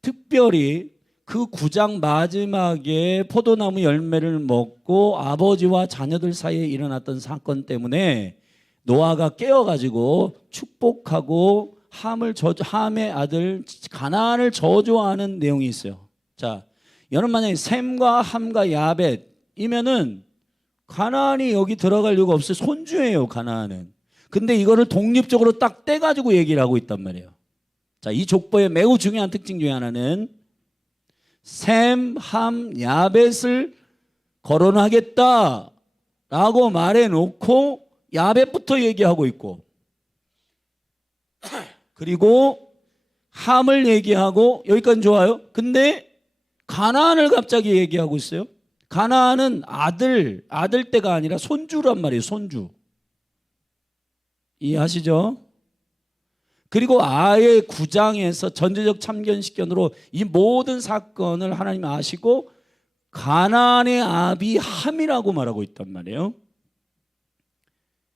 특별히 그 9장 마지막에 포도나무 열매를 먹고 아버지와 자녀들 사이에 일어났던 사건 때문에 노아가 깨어가지고 축복하고 함의 아들 가나안을 저주하는 내용이 있어요. 자, 여러분 만약에 셈과 함과 야벳이면은 가나안이 여기 들어갈 이유가 없어요. 손주예요, 가나안은. 근데 이거를 독립적으로 딱 떼가지고 얘기를 하고 있단 말이에요. 자, 이 족보의 매우 중요한 특징 중에 하나는 셈, 함, 야벳을 거론하겠다라고 말해놓고 야벳부터 얘기하고 있고 그리고 함을 얘기하고 여기까지 좋아요. 근데 가나안을 갑자기 얘기하고 있어요. 가나안은 아들때가 아니라 손주란 말이에요. 손주. 이해하시죠? 그리고 아예 9장에서 전제적 참견식견으로 이 모든 사건을 하나님 아시고 가나안의 아비 함이라고 말하고 있단 말이에요.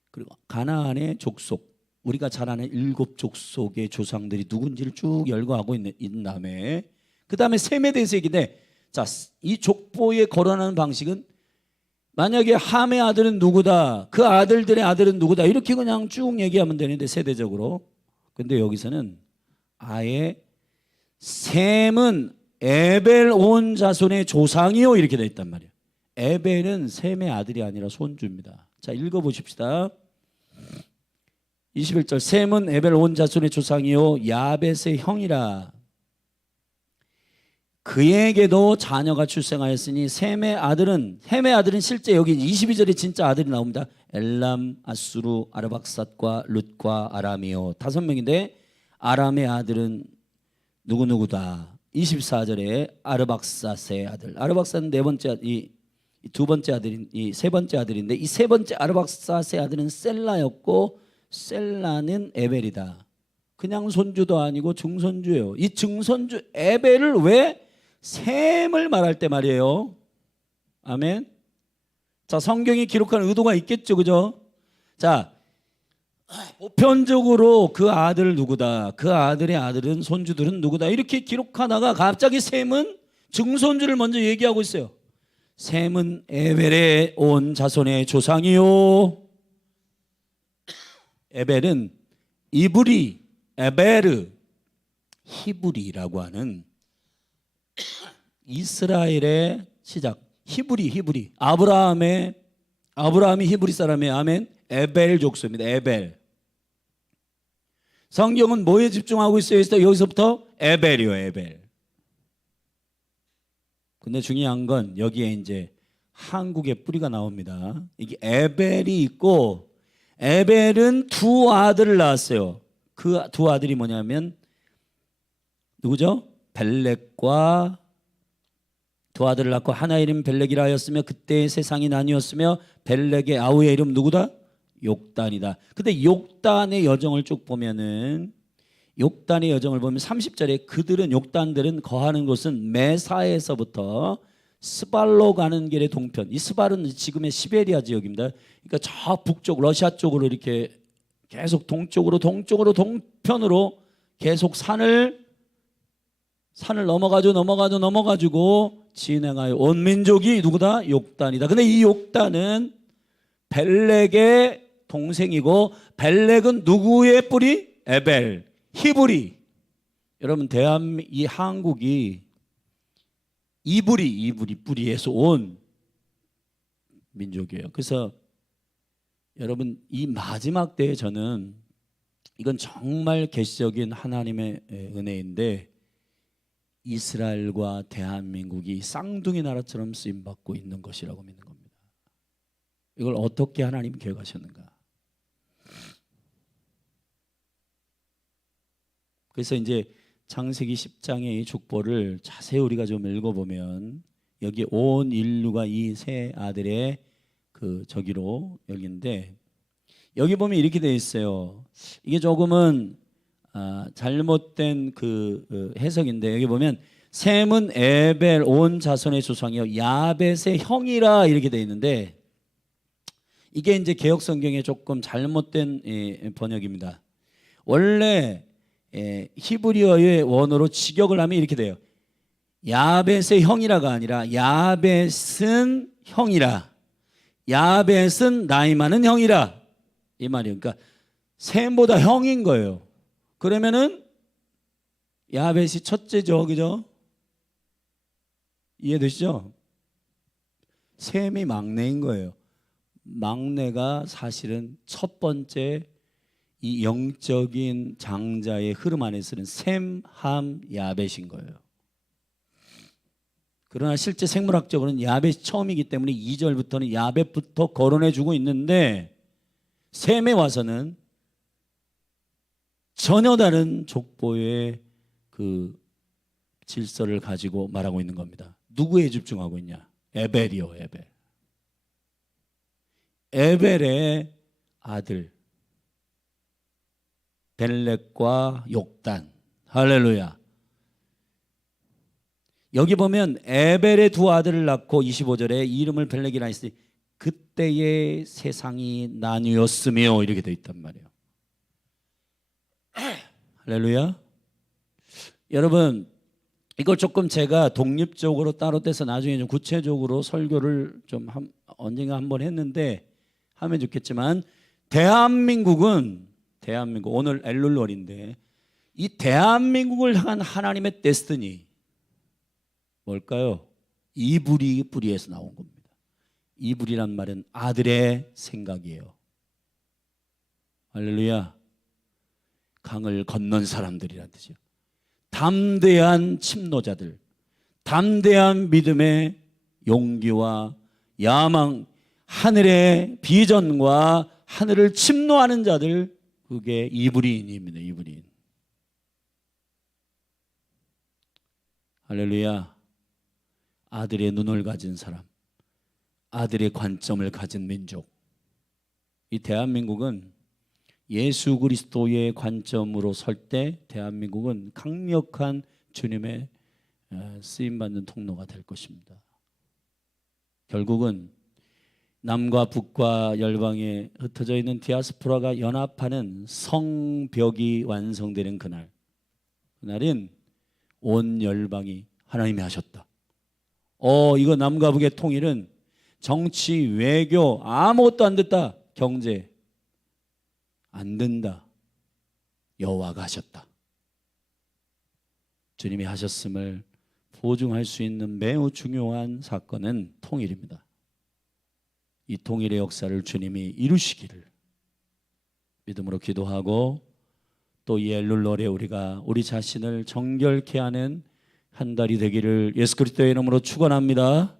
그리고 가나안의 족속 우리가 잘 아는 7족속의 조상들이 누군지를 쭉 열거하고 있는 다음에 그 다음에 셈에 대해서 얘기인데 자, 이 족보에 거론하는 방식은 만약에 함의 아들은 누구다 그 아들들의 아들은 누구다 이렇게 그냥 쭉 얘기하면 되는데 세대적으로 근데 여기서는 아예 셈은 에벨 온 자손의 조상이요 이렇게 되어 있단 말이에요. 에벨은 셈의 아들이 아니라 손주입니다. 자 읽어보십시다. 21절 셈은 에벨 온 자손의 조상이요 야벳의 형이라 그에게도 자녀가 출생하였으니 셈의 아들은 실제 여기 22절에 진짜 아들이 나옵니다. 엘람, 아수르, 아르박삿과 룻과 아람이요. 5명인데 아람의 아들은 누구누구다. 24절에 아르박삿의 아들. 아르박삿은 두 번째 아들인 이 세 번째 아들인데 이 세 번째 아르박삿의 아들은 셀라였고 셀라는 에벨이다. 그냥 손주도 아니고 증손주예요. 이 증손주 에벨을 왜 셈을 말할 때 말이에요. 아멘. 자, 성경이 기록한 의도가 있겠죠, 그죠? 자, 보편적으로 그 아들 누구다, 그 아들의 아들은 손주들은 누구다 이렇게 기록하다가 갑자기 셈은 증손주를 먼저 얘기하고 있어요. 셈은 에벨의 온 자손의 조상이요. 에벨은 이브리, 에베르, 히브리라고 하는 이스라엘의 시작. 히브리. 아브라함이 히브리 사람이에요. 아멘. 에벨 족속입니다. 에벨. 성경은 뭐에 집중하고 있어요? 여기서부터 에벨이요, 에벨. 근데 중요한 건 여기에 이제 한국의 뿌리가 나옵니다. 이게 에벨이 있고 에벨은 두 아들을 낳았어요. 그 두 아들이 뭐냐면 누구죠? 벨렉과 두 아들을 낳고 하나의 이름 벨렉이라 하였으며 그때의 세상이 나뉘었으며 벨렉의 아우의 이름 누구다? 욕단이다. 근데 욕단의 여정을 쭉 보면은 욕단의 여정을 보면 30절에 그들은 욕단들은 거하는 곳은 메사에서부터 스발로 가는 길의 동편. 이 스발은 지금의 시베리아 지역입니다. 그러니까 저 북쪽 러시아 쪽으로 이렇게 계속 동쪽으로 동편으로 계속 산을 넘어가지고 진행하여 온 민족이 누구다? 욕단이다. 근데 이 욕단은 벨렉의 동생이고 벨렉은 누구의 뿌리? 에벨, 히브리. 여러분 이 한국이 이브리 뿌리에서 온 민족이에요. 그래서 여러분 이 마지막 때에 저는 이건 정말 계시적인 하나님의 은혜인데 이스라엘과 대한민국이 쌍둥이 나라처럼 쓰임받고 있는 것이라고 믿는 겁니다. 이걸 어떻게 하나님 계획하셨는가? 그래서 이제 창세기 10장의 이 족보를 자세히 우리가 좀 읽어보면 여기 온 인류가 이 세 아들의 그 저기로 여기인데 여기 보면 이렇게 되어 있어요. 이게 조금은 잘못된 그 해석인데 여기 보면 셈은 에벨 온 자손의 조상이요 야벳의 형이라 이렇게 되어 있는데 이게 이제 개역 성경에 조금 잘못된 번역입니다. 원래 히브리어의 원어로 직역을 하면 이렇게 돼요. 야벳의 형이라가 아니라 야벳은 형이라. 야벳은 나이 많은 형이라. 이 말이에요. 그러니까 셈보다 형인 거예요. 그러면은 야벳이 첫째죠, 그죠? 이해되시죠? 셈이 막내인 거예요. 막내가 사실은 첫 번째 이 영적인 장자의 흐름 안에서는 셈, 함, 야벳인 거예요. 그러나 실제 생물학적으로는 야벳이 처음이기 때문에 2절부터는 야벳부터 거론해 주고 있는데 셈에 와서는 전혀 다른 족보의 그 질서를 가지고 말하고 있는 겁니다. 누구에 집중하고 있냐? 에벨이요, 에벨. 에벨의 아들 벨렉과 욕단. 할렐루야. 여기 보면 에벨의 두 아들을 낳고 25절에 이름을 벨렉이라 했으니 그때의 세상이 나뉘었으며 이렇게 되어 있단 말이에요. 할렐루야. 여러분 이걸 조금 제가 독립적으로 따로 떼서 나중에 좀 구체적으로 설교를 좀 언젠가 한번 했는데 하면 좋겠지만 대한민국은 오늘 엘룰월인데 이 대한민국을 향한 하나님의 데스티니 뭘까요? 이브리 뿌리에서 나온 겁니다. 이브리란 말은 아들의 생각이에요. 할렐루야. 강을 건넌 사람들이란 뜻이요. 담대한 침노자들, 담대한 믿음의 용기와 야망, 하늘의 비전과 하늘을 침노하는 자들, 그게 이브리인입니다. 이브리인. 할렐루야. 아들의 눈을 가진 사람, 아들의 관점을 가진 민족. 이 대한민국은 예수 그리스도의 관점으로 설 때 대한민국은 강력한 주님의 쓰임받는 통로가 될 것입니다. 결국은 남과 북과 열방에 흩어져 있는 디아스포라가 연합하는 성벽이 완성되는 그날은 온 열방이 하나님이 하셨다. 이거 남과 북의 통일은 정치, 외교 아무것도 안 됐다. 경제 안 된다. 여호와가 하셨다. 주님이 하셨음을 보증할 수 있는 매우 중요한 사건은 통일입니다. 이 통일의 역사를 주님이 이루시기를 믿음으로 기도하고 또 이 엘룰월에 우리가 우리 자신을 정결케 하는 한 달이 되기를 예수 그리스도의 이름으로 축원합니다.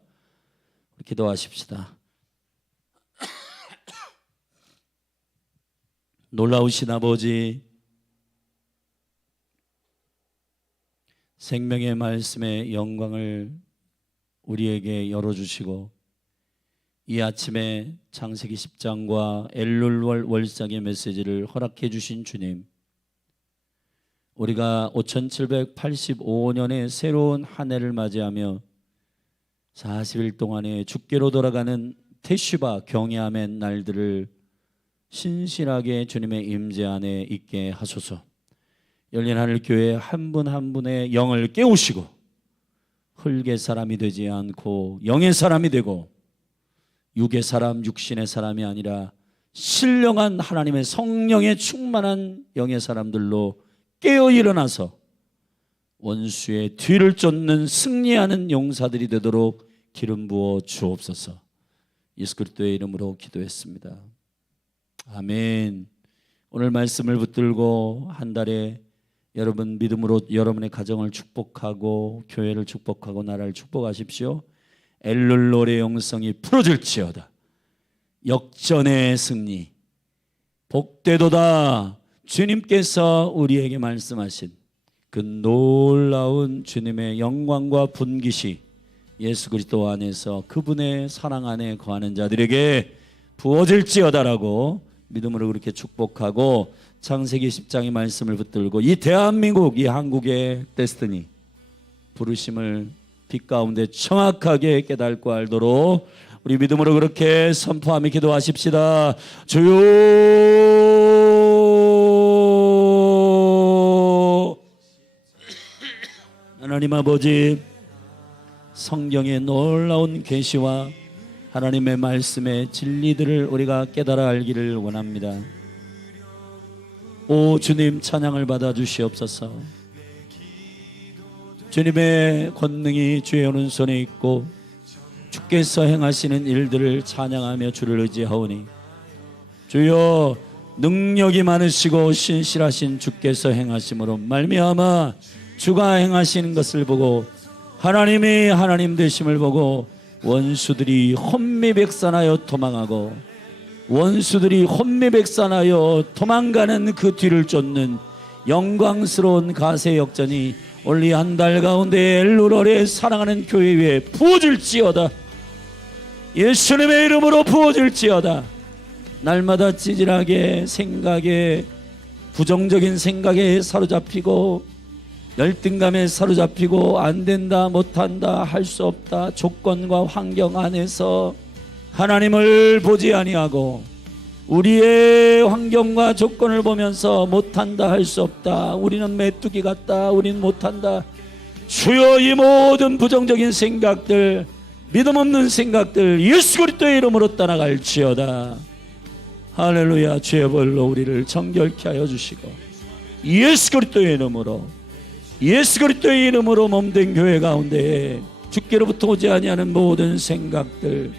기도하십시다. 놀라우신 아버지, 생명의 말씀의 영광을 우리에게 열어주시고 이 아침에 창세기 10장과 엘룰월 월삭의 메시지를 허락해 주신 주님, 우리가 5785년의 새로운 한 해를 맞이하며 40일 동안의 주께로 돌아가는 테슈바 경외함의 날들을 신실하게 주님의 임재 안에 있게 하소서. 열린 하늘 교회 한 분 한 분의 영을 깨우시고 흙의 사람이 되지 않고 영의 사람이 되고 육의 사람, 육신의 사람이 아니라 신령한 하나님의 성령에 충만한 영의 사람들로 깨어 일어나서 원수의 뒤를 쫓는 승리하는 용사들이 되도록 기름 부어 주옵소서. 예수 그리스도의 이름으로 기도했습니다. 아멘. 오늘 말씀을 붙들고 한 달에 여러분 믿음으로 여러분의 가정을 축복하고 교회를 축복하고 나라를 축복하십시오. 엘룰롤의 영성이 풀어질지어다. 역전의 승리 복되도다. 주님께서 우리에게 말씀하신 그 놀라운 주님의 영광과 분깃이 예수 그리스도 안에서 그분의 사랑 안에 거하는 자들에게 부어질지어다라고 믿음으로 그렇게 축복하고 창세기 10장의 말씀을 붙들고 이 대한민국, 이 한국의 데스티니 부르심을 빛 가운데 정확하게 깨닫고 알도록 우리 믿음으로 그렇게 선포하며 기도하십시다. 주여 하나님 아버지, 성경의 놀라운 계시와 하나님의 말씀의 진리들을 우리가 깨달아 알기를 원합니다. 오 주님, 찬양을 받아 주시옵소서. 주님의 권능이 주의 오른손에 있고 주께서 행하시는 일들을 찬양하며 주를 의지하오니 주여, 능력이 많으시고 신실하신 주께서 행하심으로 말미암아 주가 행하시는 것을 보고 하나님이 하나님 되심을 보고 원수들이 혼미백산하여 도망하고 원수들이 혼미백산하여 도망가는 그 뒤를 쫓는 영광스러운 가세 역전이 오늘 이 한 달 가운데 엘룰월에 사랑하는 교회 위에 부어질지어다. 예수님의 이름으로 부어질지어다. 날마다 찌질하게 생각에, 부정적인 생각에 사로잡히고 열등감에 사로잡히고 안된다, 못한다, 할 수 없다, 조건과 환경 안에서 하나님을 보지 아니하고 우리의 환경과 조건을 보면서 못한다, 할 수 없다, 우리는 메뚜기 같다, 우리는 못한다. 주여, 이 모든 부정적인 생각들, 믿음 없는 생각들 예수 그리스도의 이름으로 떠나갈지어다. 할렐루야. 죄의 벌로 우리를 정결케 하여 주시고 예수 그리스도의 이름으로, 예수 그리스도의 이름으로 몸된 교회 가운데 주께로부터 오지 아니하는 모든 생각들,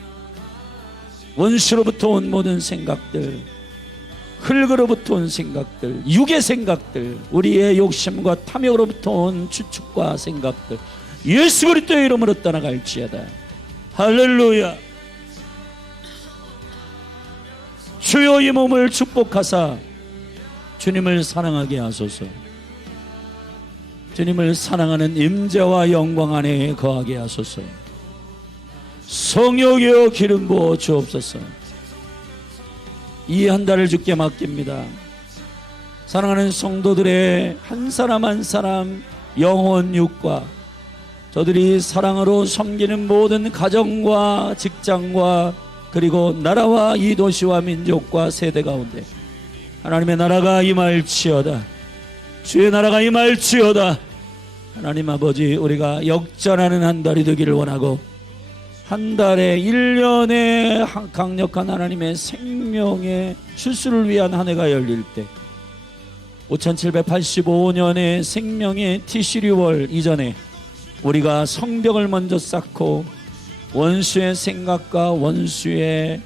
원수로부터 온 모든 생각들, 흙으로부터 온 생각들, 육의 생각들, 우리의 욕심과 탐욕으로부터 온 추측과 생각들 예수 그리스도의 이름으로 떠나갈지어다. 할렐루야. 주여, 이 몸을 축복하사 주님을 사랑하게 하소서. 주님을 사랑하는 임재와 영광 안에 거하게 하소서. 성령이여 기름 부어 주옵소서. 이 한 달을 주께 맡깁니다. 사랑하는 성도들의 한 사람 한 사람 영혼 육과 저들이 사랑으로 섬기는 모든 가정과 직장과 그리고 나라와 이 도시와 민족과 세대 가운데 하나님의 나라가 임할지어다. 주의 나라가 임할지어다. 하나님 아버지, 우리가 역전하는 한 달이 되기를 원하고 한 달에 1년의 강력한 하나님의 생명의 출수를 위한 한 해가 열릴 때 5785년의 생명의 티시리월 이전에 우리가 성벽을 먼저 쌓고 원수의 생각과 원수의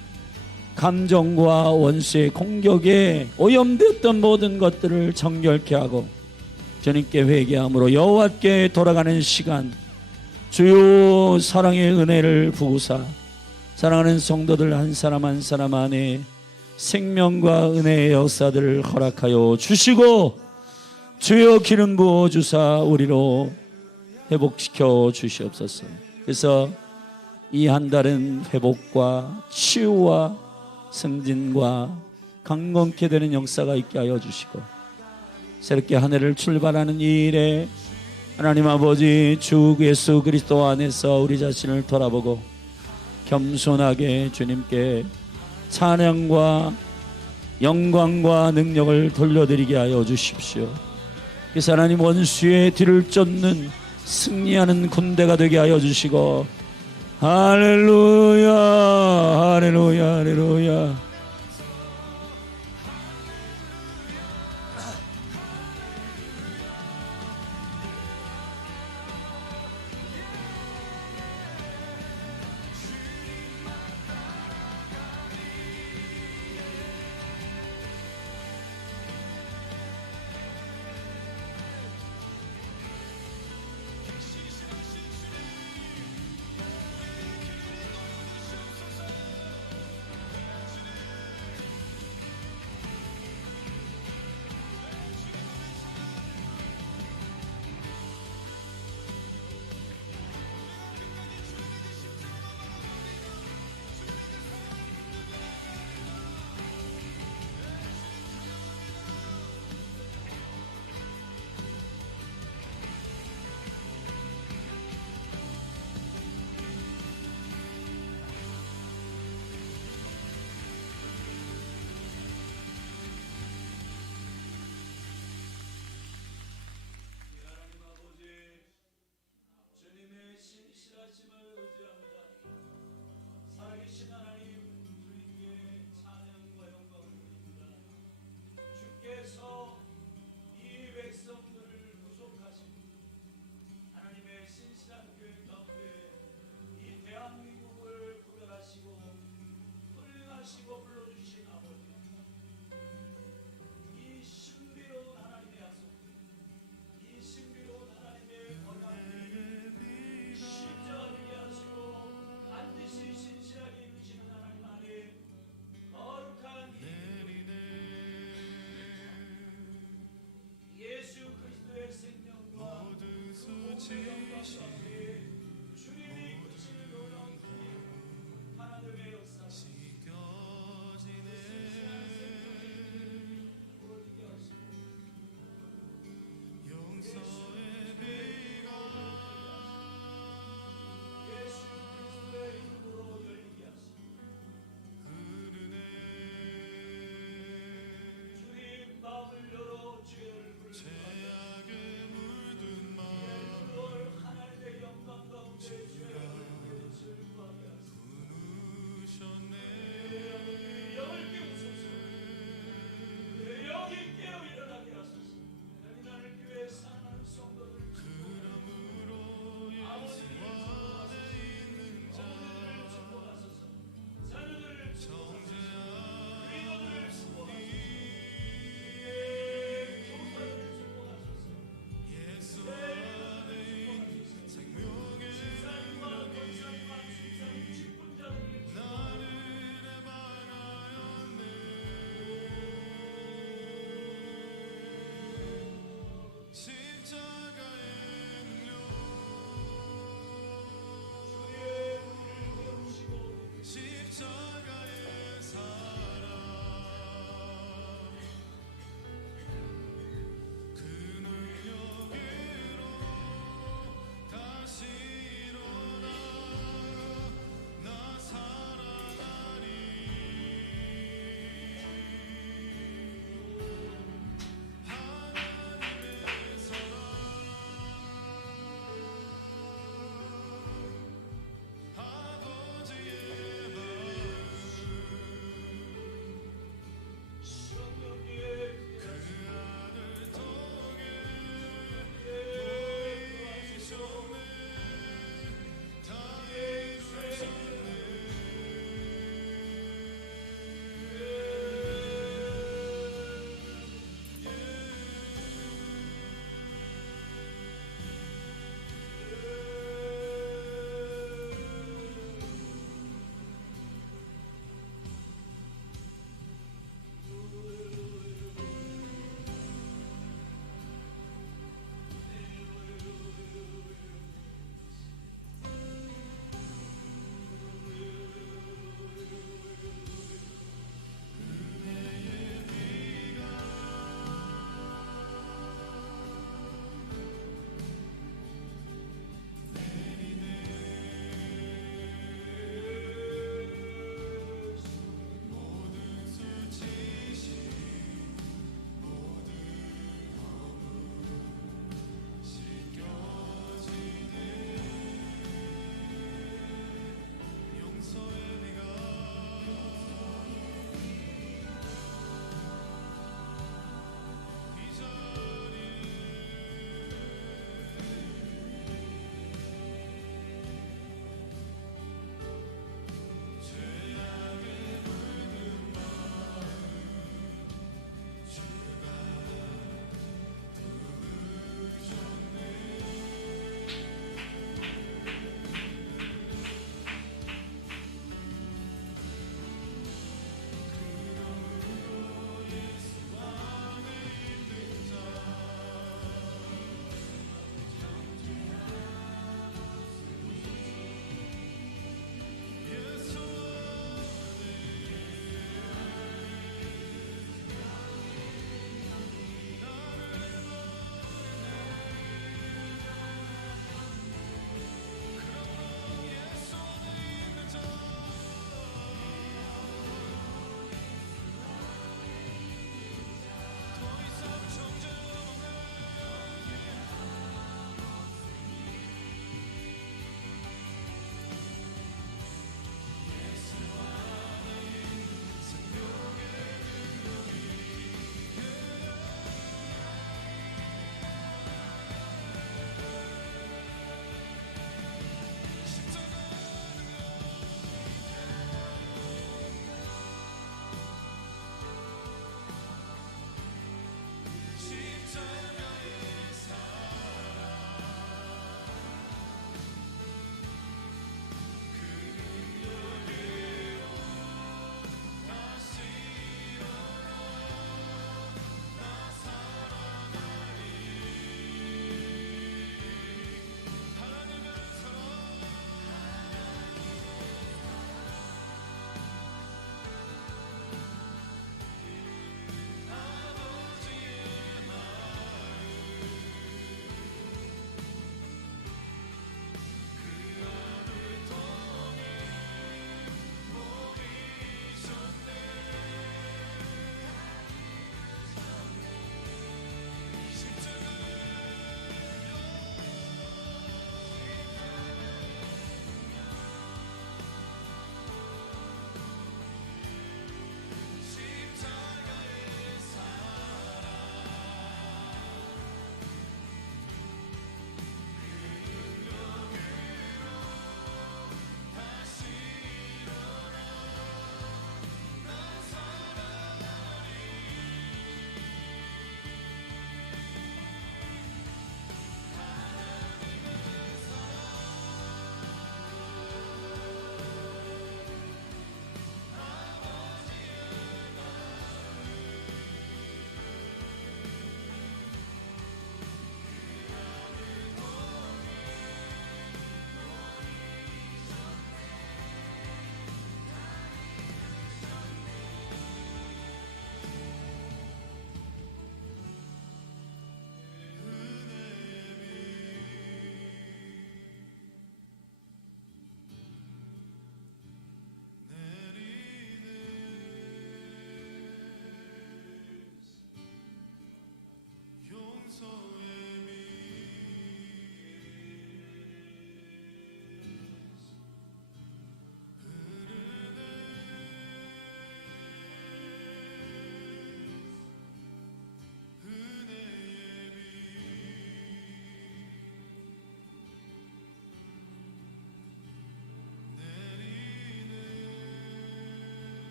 감정과 원수의 공격에 오염되었던 모든 것들을 정결케 하고 주님께 회개함으로 여호와께 돌아가는 시간, 주요 사랑의 은혜를 부으사 사랑하는 성도들 한 사람 한 사람 안에 생명과 은혜의 역사들을 허락하여 주시고 주여 기름 부어 주사 우리로 회복시켜 주시옵소서. 그래서 이 한 달은 회복과 치유와 승진과 강건케 되는 역사가 있게 하여 주시고, 새롭게 한 해를 출발하는 이 일에 하나님 아버지 주 예수 그리스도 안에서 우리 자신을 돌아보고 겸손하게 주님께 찬양과 영광과 능력을 돌려드리게 하여 주십시오. 그래서 하나님 원수의 뒤를 쫓는 승리하는 군대가 되게 하여 주시고, 할렐루야 할렐루야 할렐루야.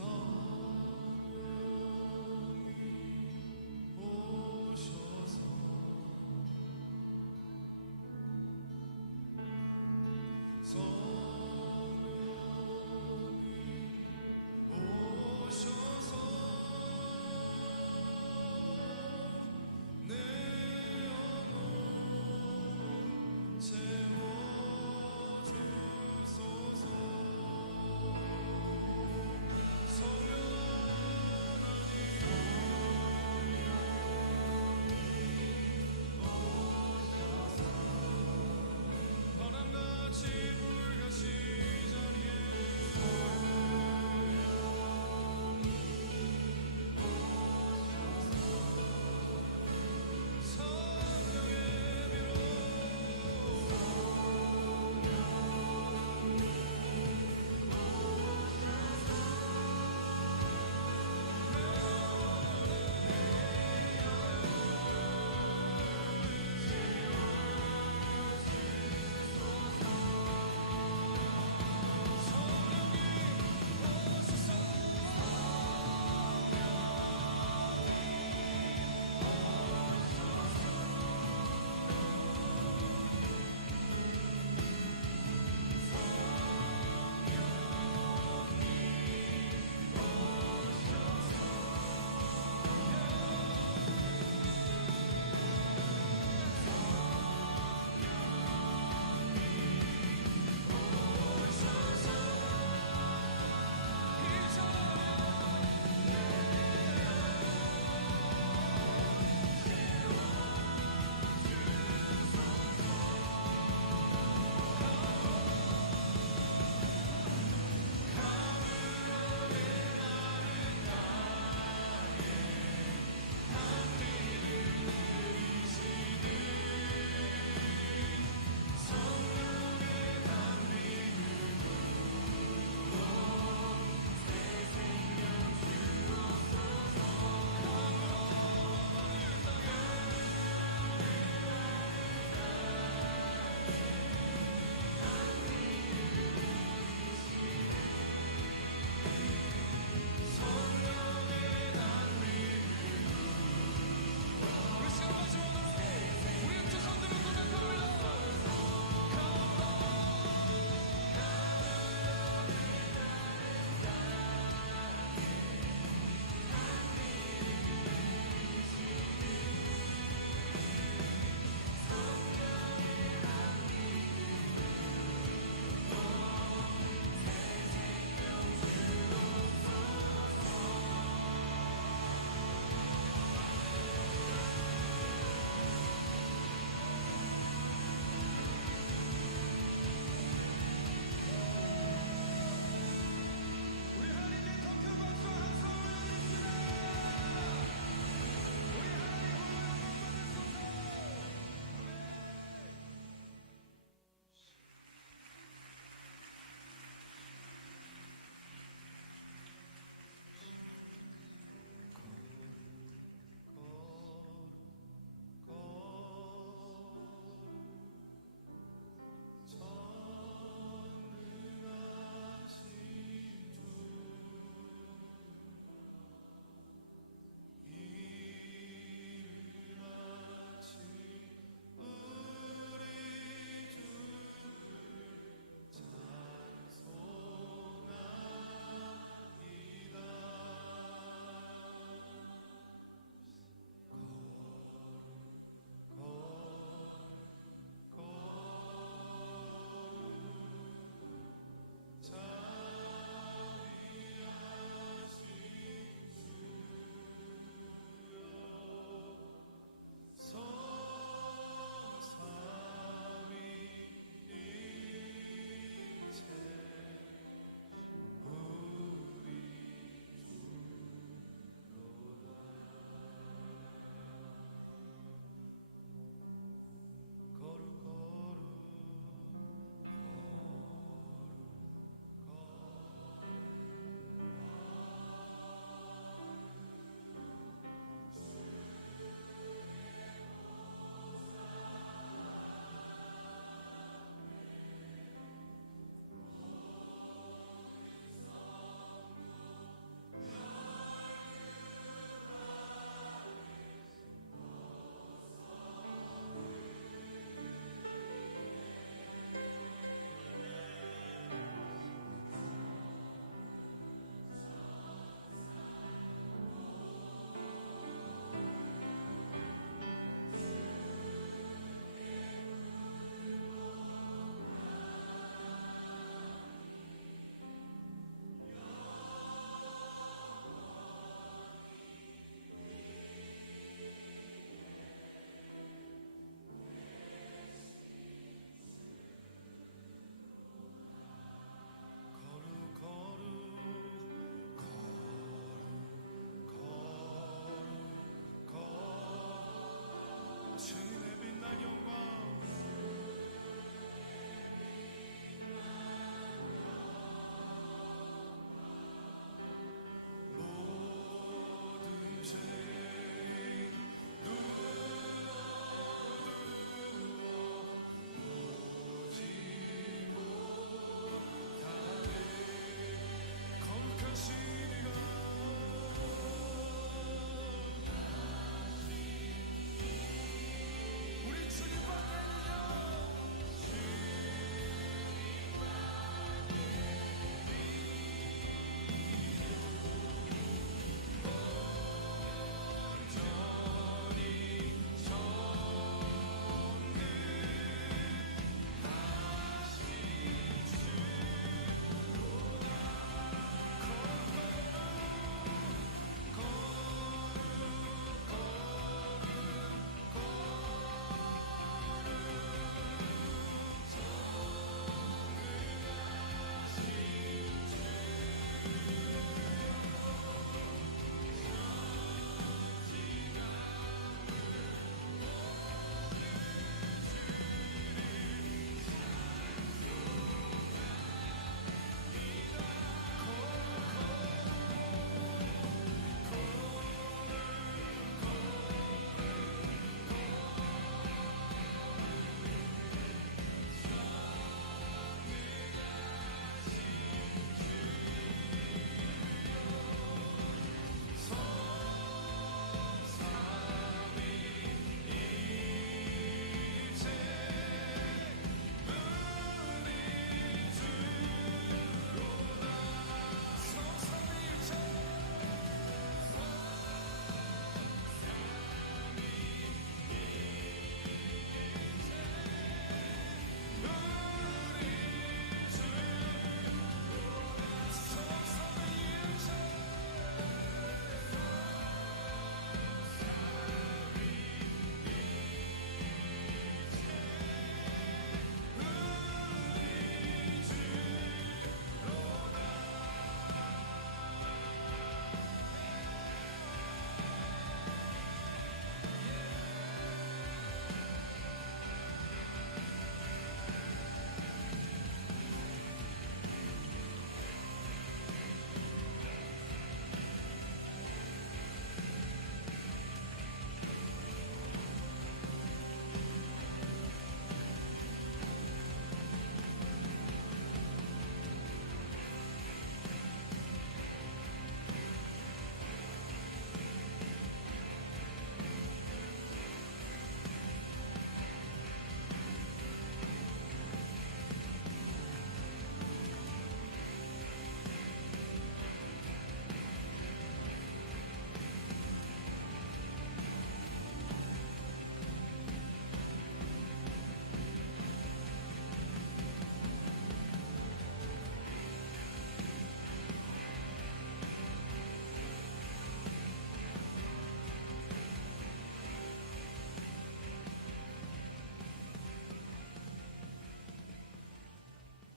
서